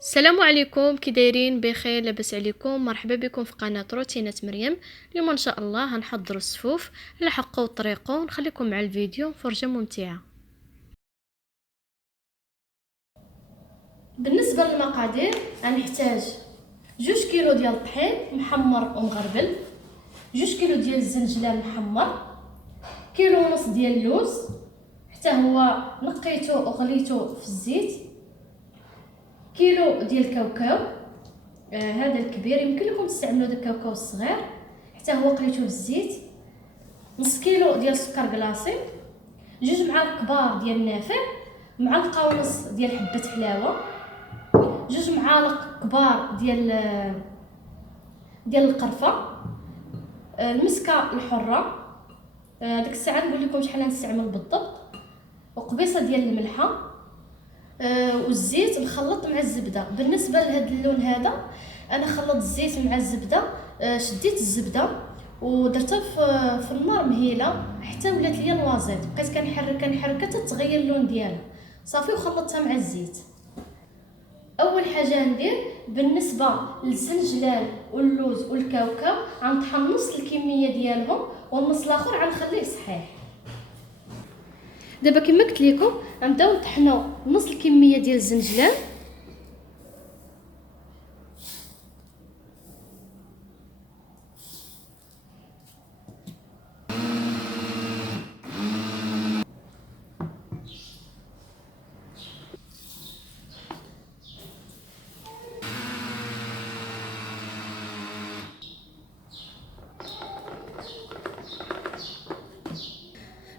السلام عليكم، كي دايرين؟ بخير؟ لاباس عليكم؟ مرحبا بكم في قناه روتينات مريم. اليوم ان شاء الله هنحضر الصفوف على حقه وطريقه، نخليكم مع الفيديو فرجه ممتعه. بالنسبه للمقادير غنحتاج 2 كيلو ديال الطحين محمر ومغربل، 2 كيلو ديال الزنجلان محمر، 1.5 كيلو ديال اللوز حتى هو نقيته وغليته في الزيت، كيلو ديال الكاوكاو، هذا الكبير، يمكن لكم تستعملوا هذا الكاوكاو الصغير حتى هو قليته بالزيت، نص كيلو ديال السكر كلاصي، 2 معالق كبار ديال النافع، معلقه ونص ديال حبه حلاوه، 2 معالق كبار ديال القرفه، المسكه الحره، ديك الساعه نقول لكم شحال غنستعمل بالضبط، وقبيصه ديال الملحه، والزيت مخلط مع الزبده. بالنسبه لهذا اللون هذا انا خلطت الزيت مع الزبده، شديت الزبده ودرتها في النار مهيله حتى ولات ليا نوازيط، بقيت كنحرك حتى تغير اللون ديالها صافي، وخلطتها مع الزيت. اول حاجه ندير بالنسبه للزنجلان واللوز والكاوكاو غنطحن نص الكميه ديالهم والنص الاخر غنخليه صحيح. دابا كما قلت لكم غنبداو نطحنوا نص الكميه ديال الزنجلان،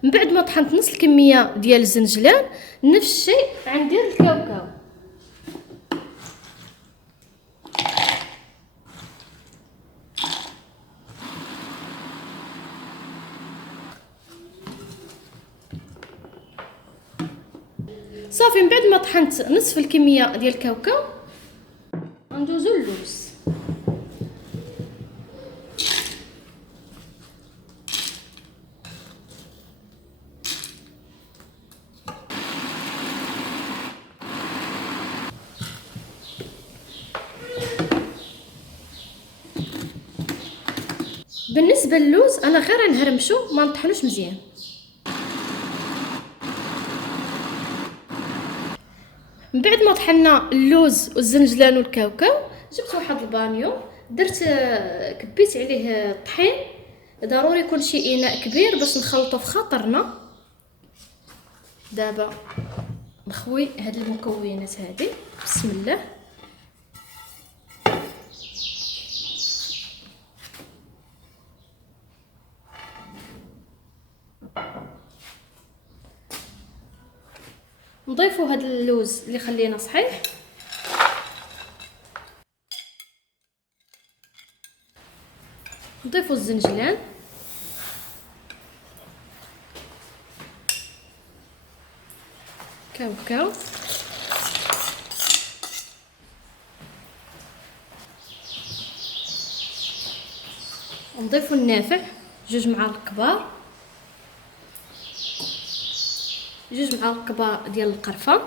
من بعد ما طحنت نص الكميه ديال الزنجلان نفس الشيء غندير الكاوكاو. صافي من بعد ما طحنت نصف الكميه ديال الكاوكاو غندوزو اللوز. بالنسبه للوز انا غير نهرمشو ما نطحنوش مزيان. من بعد ما طحنا اللوز والزنجلان والكاوكاو جبت واحد البانيو، درت كبيت عليه الطحين، ضروري يكون شي اناء كبير باش نخلطو في خاطرنا. دابا نخوي هاد المكونات هادي بسم الله. نضيفوا هاد اللوز اللي خلينا صحيح، نضيفوا الزنجلان، كاوكاو، ونضيفوا النافع 2 معالق كبار، 2 معالق كبار ديال القرفه،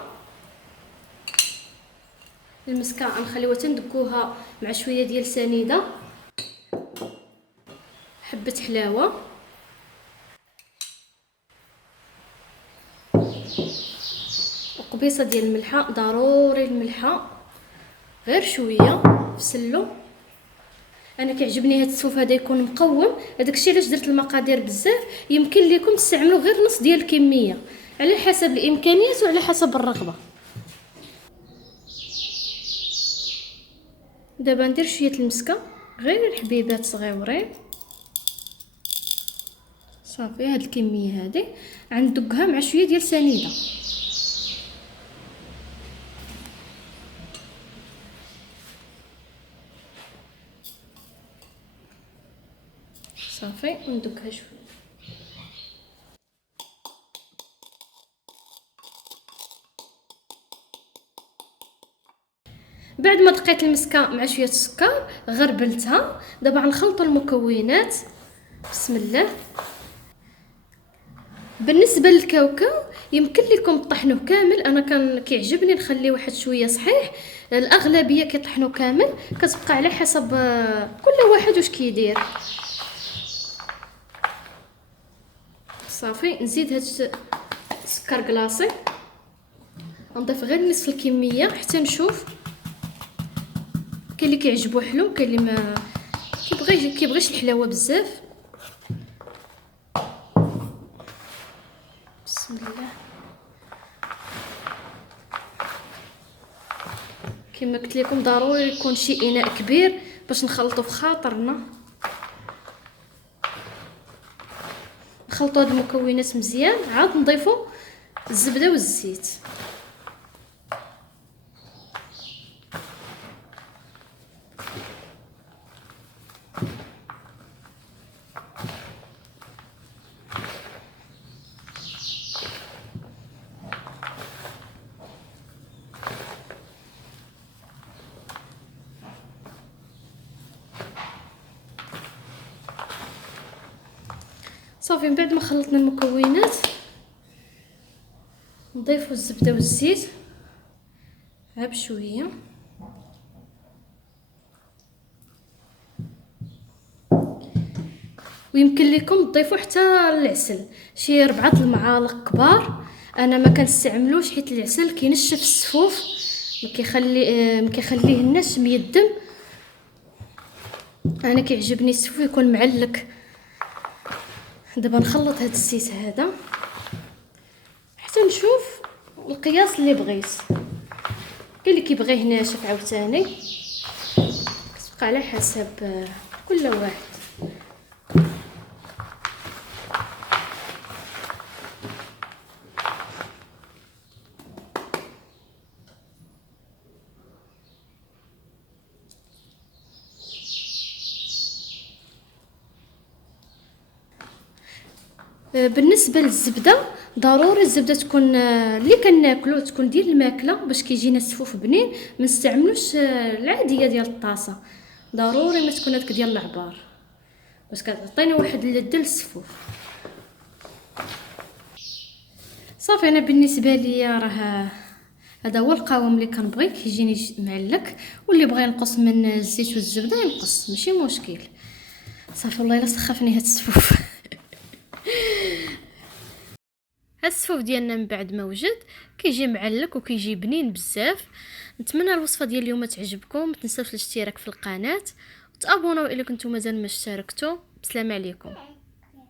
المسكه غنخليوها تندكوها مع شويه ديال سنيده، حبه حلاوه، وقبيصه ديال الملحه. ضروري الملحه غير شويه في سلو. انا كيعجبني هاد الصوف هذا يكون مقوم، هذاك الشيء علاش درت المقادير بزاف. يمكن لكم تستعملوا غير نص ديال الكميه على حسب الامكانيات وعلى حسب الرغبه. دابا ندير شويه المسكه غير الحبيبات صغيورين صافي. هاد الكميه هذه غندقها مع شويه ديال سنيده صافي، وندقها شويه. بعد ما دقيت المسكه مع شويه السكر غربلتها. دابا غنخلطوا المكونات بسم الله. بالنسبه للكاوكاو يمكن لكم تطحنوه كامل، انا كيعجبني نخليه واحد شويه صحيح. الاغلبيه كيطحنوا كامل، كتبقى على حسب كل واحد واش كيدير. صافي نزيد هاد السكر كلاصي، نضيف غير نصف الكميه حتى نشوف. كاين اللي كيعجبو حلو، كاين اللي ما كيبغيش الحلاوه بزاف. بسم الله. كما قلت لكم ضروري يكون شي اناء كبير باش نخلطوا في خاطرنا. نخلطوا هاد المكونات مزيان، عاد نضيفوا الزبده والزيت. صافي من بعد ما خلطنا المكونات نضيفوا الزبده والزيت عا بشويه. ويمكن لكم تضيفوا حتى العسل، شي 4 المعالق كبار. انا ما كنستعملوش حيت العسل كينشف السفوف، ما كيخليه الناس ميدم. انا كيعجبني السفوف يكون معلك. دابا نخلط هاد الزيت هذا حتى نشوف القياس اللي بغيت. كاين اللي كيبغيه ناشف عاوتاني، كتبقى على حسب كل واحد. بالنسبه للزبده ضروري الزبده تكون اللي كناكلو تكون ديال الماكله باش كيجينا السفوف بنين. ما نستعملوش العاديه ديال الطاسه، ضروري ما تكون هذيك ديال العبار باش كتعطينا واحد اللذه للسفوف. صافي انا بالنسبه ليا راه هذا هو القوام اللي كنبغي، كيجيني معلك. واللي بغى ينقص من الزيت والزبده ينقص، ماشي مشكل. صافي والله الا سخفني هاد السفوف. هاد السفوف ديالنا من بعد ما وجد كيجي معلك وكيجي بنين بزاف. نتمنى الوصفه ديال اليوم تعجبكم. ما تنساوش الاشتراك في القناه وتابوناو الا كنتو مازال ما اشتركتوا. بسلام عليكم.